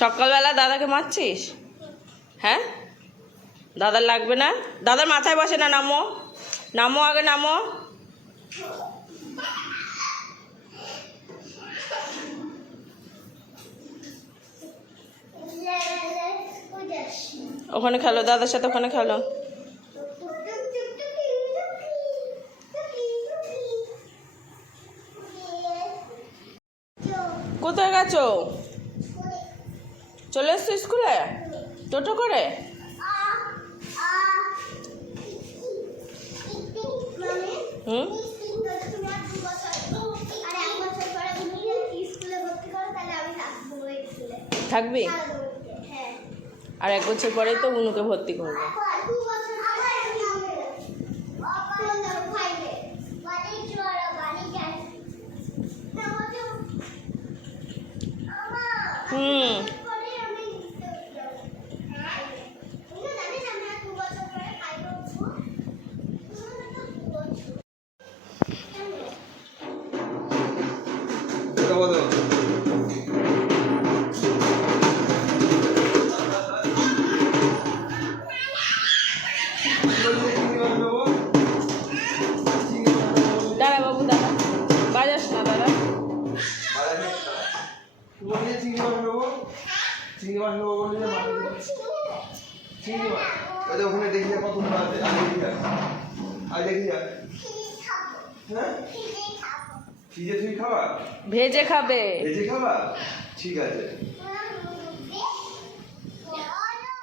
সকালবেলা দাদাকে মারছিস? হ্যাঁ, দাদার লাগবে না? দাদার মাথায় বসে না, নামো নামো, আগে নামো। ওখানে খেলো, দাদার সাথে ওখানে খেলো। কোথায় গেছো? চলে এসছো স্কুলে টোটো করে? হুম, থাকবি? আর 1 বছর পরেই তো উনুকে ভর্তি করবো। হুম, দাঁড়া বাবু, দাঁড়া, বাজাস না দাদা। ওখানে দেখি কত তুই খাওয়া ভেজে খাবে? ভেজে খাওয়া, ঠিক আছে।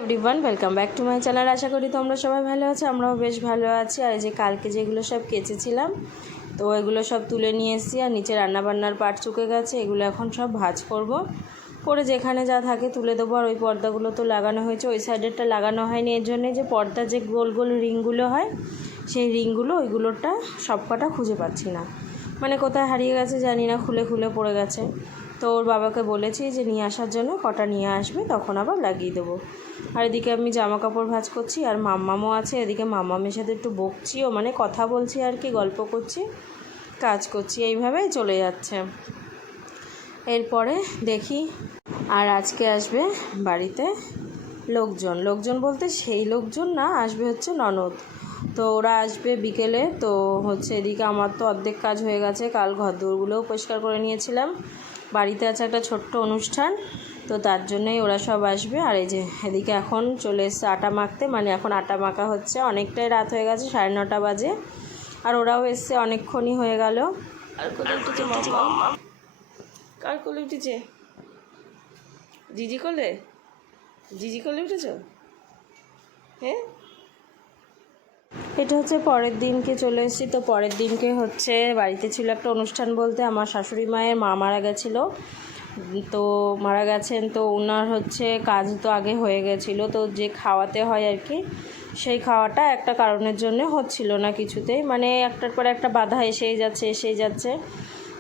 Everyone, welcome back to my channel. আশা করি তোমরা সবাই ভালো আছো, আমরাও বেশ ভালো আছি। আর এই যে কালকে যেগুলো সব কেচেছিলাম, তো এগুলো সব তুলে নিয়ে এসেছি। আর নিচে রান্নাবান্নার পাট চুকে গেছে, এগুলো এখন সব ভাজ করব, করে যেখানে যা থাকে তুলে দেবো। আর ওই পর্দাগুলো তো লাগানো হয়েছে, ওই সাইডেরটা লাগানো হয়নি এর জন্যে যে পর্দা যে গোল গোল রিংগুলো হয়, সেই রিংগুলো ওইগুলোটা সব কটা খুঁজে পাচ্ছি না, মানে কোথায় হারিয়ে গেছে জানি না, খুলে খুলে পড়ে গেছে। তো ওর বাবাকে বলেছি যে নিয়ে আসার জন্য, কটা নিয়ে আসবে, তখন আবার লাগিয়ে দেবো। আর এদিকে আমি জামা কাপড় ভাঁজ করছি, আর মাম্মামও আছে এদিকে, মাম্মামের সাথে একটু বকছিও, মানে কথা বলছি আর কি, গল্প করছি, কাজ করছি, এইভাবেই চলে যাচ্ছে। এরপরে দেখি। আর আজকে আসবে বাড়িতে লোকজন বলতে সেই লোকজন না, আসবে হচ্ছে ননদ। তো ওরা আসবে বিকেলে। তো হচ্ছে এদিকে আমার তো অর্ধেক কাজ হয়ে গেছে, কাল ঘরদোরগুলোও পরিষ্কার করে নিয়েছিলাম। বাড়িতে আছে একটা ছোট্ট অনুষ্ঠান, তো তার জন্যই ওরা সব আসবে। আর এই যে এদিকে এখন চলে এসছে আটা মাখতে, মানে এখন আটা মাখা হচ্ছে, অনেকটাই রাত হয়ে গেছে, 9:30 বাজে। আর ওরাও এসছে, অনেকক্ষণই হয়ে গেল। আর কোলে উঠেছে মাম্মা? কার কোলে উঠেছে? জিজি কোলে? জিজি কোলে উঠেছ? হ্যাঁ, এটা হচ্ছে পরের দিনকে চলে এসেছি। তো পরের দিনকে হচ্ছে বাড়িতে ছিল একটা অনুষ্ঠান, বলতে আমার শাশুড়ি মায়ের মা মারা গেছিলো। তো মারা গেছেন, তো ওনার হচ্ছে কাজ তো আগে হয়ে গেছিলো, তো যে খাওয়াতে হয় আর কি, সেই খাওয়াটা একটা কারণের জন্য হচ্ছিল না কিছুতেই, মানে একটার পর একটা বাধা এসেই যাচ্ছে।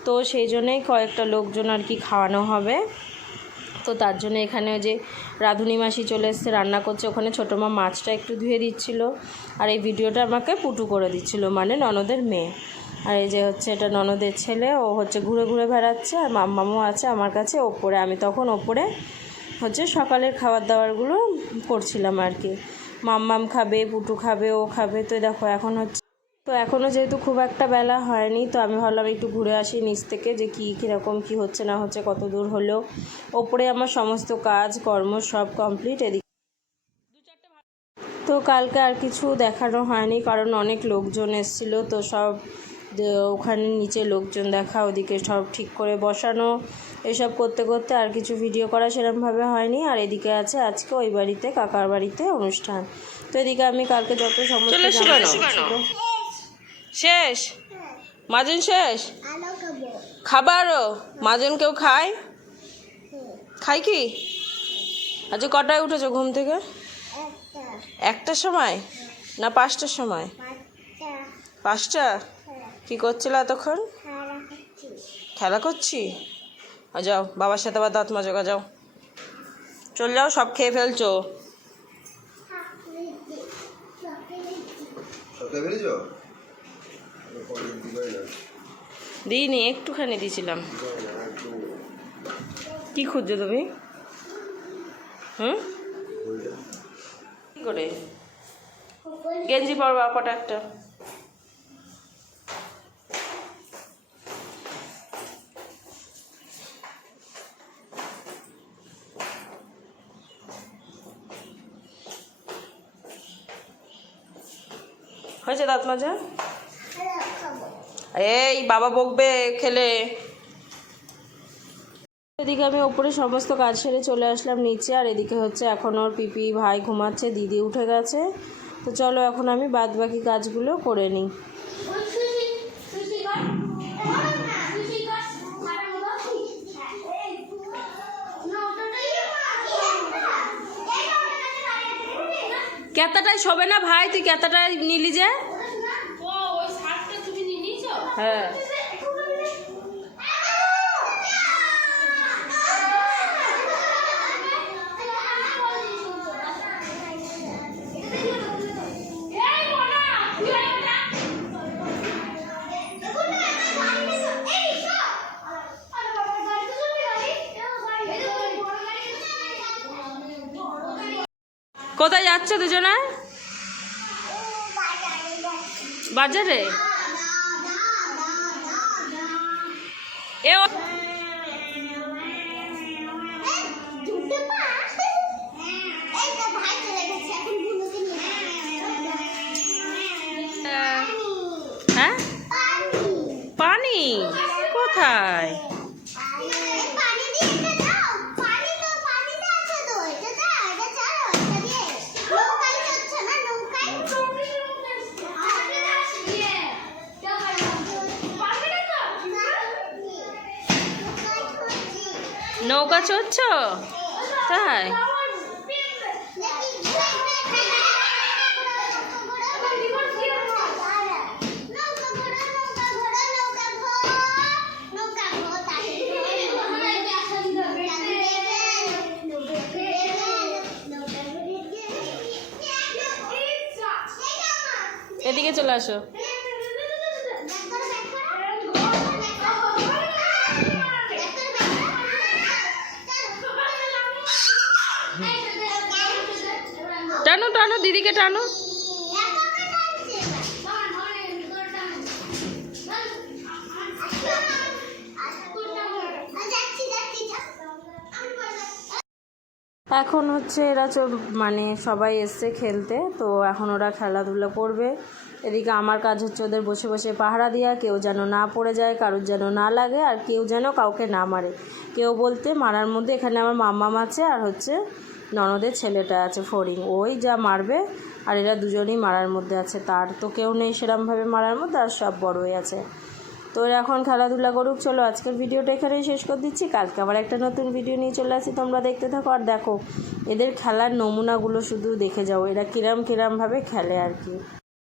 তো সেই জন্যেই কয়েকটা লোকজন আর কি খাওয়ানো হবে। তো তার জন্য এখানে ওই যে রাঁধুনি মাসি চলে এসছে, রান্না করছে। ওখানে ছোটো মা মাছটা একটু ধুয়ে দিচ্ছিল, আর এই ভিডিওটা আমাকে পুটু করে দিচ্ছিল, মানে ননদের মেয়ে। আর এই যে হচ্ছে এটা ননদের ছেলে, ও হচ্ছে ঘুরে ঘুরে বেড়াচ্ছে। আর মাম্মামও আছে আমার কাছে ওপরে, আমি তখন ওপরে হচ্ছে সকালের খাবার দাবারগুলো করছিলাম আর কি। মাম্মাম খাবে, পুটু খাবে, ও খাবে। তো দেখো এখন হচ্ছে, তো এখনও যেহেতু খুব একটা বেলা হয়নি, তো আমি ভাবলাম একটু ঘুরে আসি নিচ থেকে, যে কীরকম কী হচ্ছে না হচ্ছে, কত দূর হলো। ওপরে আমার সমস্ত কাজ কর্ম সব কমপ্লিট। এদিকে তো কালকে আর কিছু দেখানো হয়নি, কারণ অনেক লোকজন এসেছিলো, তো সব ওখানে নিচে লোকজন দেখা, ওদিকে সব ঠিক করে বসানো, এসব করতে করতে আর কিছু ভিডিও করা সেরকমভাবে হয়নি। আর এদিকে আছে আজকে ওই বাড়িতে, কাকার বাড়িতে অনুষ্ঠান। তো এদিকে আমি কালকে যত সমস্ত শেষ, মাজন শেষ, খাবারও মাজন কেউ খায়? খাই কি? আচ্ছা, কটায় উঠেছো ঘুম থেকে? 1টার সময় না 5টার সময়? 5টা। কি করছিল এতক্ষণ? খেলা করছি। যাও বাবার সাথে আবার দাঁত মাজা, যাও চল যাও, সব খেয়ে ফেলছো। দিইনি, একটুখানি দিয়েছিলাম। কি খুঁজছো তুমি? হুম কি করে গেঞ্জি পরবা কটা একটা হয়েছে দাঁত মাজা এই বাবা বকবে খেলে। এদিকে আমি ওপরে সমস্ত কাজ সেরে চলে আসলাম নিচে, আর এদিকে হচ্ছে এখন ওর পিপি ভাই ঘুমাচ্ছে, দিদি উঠে গেছে। তো চলো এখন আমি বাদ বাকি কাজগুলো করে নিই। ক্যাতাটাই শোবে না ভাই, তুই ক্যাতাটাই নিলি যে। হ্যাঁ কোথায় যাচ্ছ দুজনে? বাজারে? এ হ্যাঁ পানি কোথায়? নৌকা চড়ছ তাই? এদিকে চলে আসো। টানো টানো দিদিকে টানো। এখন হচ্ছে এরা মানে সবাই এসছে খেলতে, তো এখন ওরা খেলাধুলা করবে। এদিকে আমার কাজ হচ্ছে ওদের বসে বসে পাহারা দেওয়া, কেউ যেন না পড়ে যায়, কারোর যেন না লাগে, আর কেউ যেন কাউকে না মারে। কেউ বলতে মারার মধ্যে এখানে আমার মাম্মাম আছে, আর হচ্ছে ননদের ছেলেটা আছে ফড়িং, ওই যা মারবে। আর এরা দুজনেই মারার মধ্যে আছে, তার তো কেউ নেই সেরমভাবে মারার মধ্যে, আর সব বড়ই আছে। তো এরা এখন খেলাধুলা করুক। চলো আজকের ভিডিওটা এখানেই শেষ করে দিচ্ছি, কালকে আবার একটা নতুন ভিডিও নিয়ে চলে আসি, তোমরা দেখতে থাকো। আর দেখো এদের খেলার নমুনাগুলো শুধু দেখে যাও, এরা কিরমভাবে খেলে আর কি।